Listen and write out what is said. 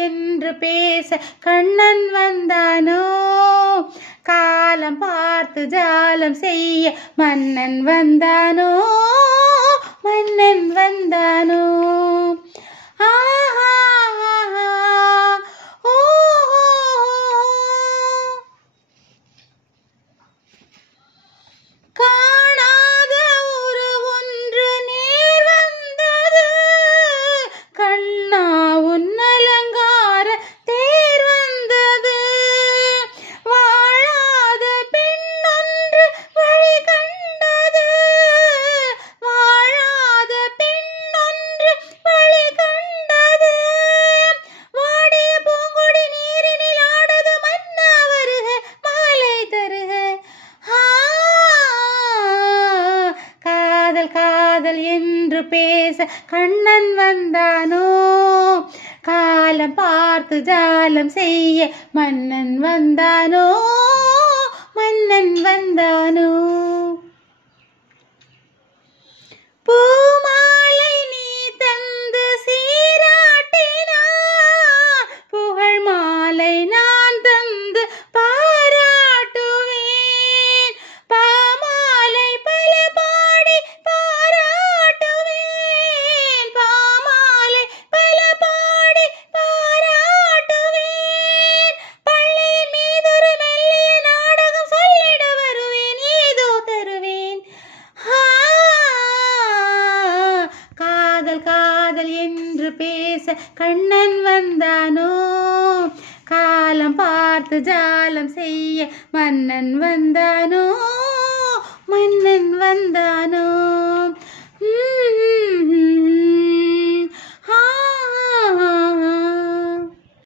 என்று பேச கண்ணன் வந்தானோ காலம் பார்த்து ஜாலம் செய்ய மன்னன் வந்தானோ மன்னன் வந்தானோ காணாத ஒரு ஒன்று நேர் வந்தது கண்ணா உன் அலங்கார தேர் வந்தது வாழாத பெண்ணொன்று வழி கண்டது வாழாத பெண்ணொன்று வழி கண்டது வாடிய பூங்கொடி நீரினில் ஆடுது மன்னா வருக மாலை தருக காதல் காதல் என்று பேச கண்ணன் வந்தானோ காலம் பார்த்து ஜாலம் செய்ய மன்னன் வந்தானோ மன்னன் வந்தானோ பூமாலை நீ தந்து சீராட்டினாய் புகழ் மாலை நான் தந்து பாராட்டுவேன் பாமாலை பல பாடி பாராட்டுவேன் பாமாலை பல பாடி பாராட்டுவேன் பள்ளியின் மீதொரு மெல்லிய நாடகம் சொல்லிட வருவேன் ஏதோ தருவேன் காதல் காதல் என்று பேச கண்ணன் வந்தானோ காலம் பார்த்து ஜாலம் செய்ய மன்னன் வந்தானோ மன்னன் வந்தானோ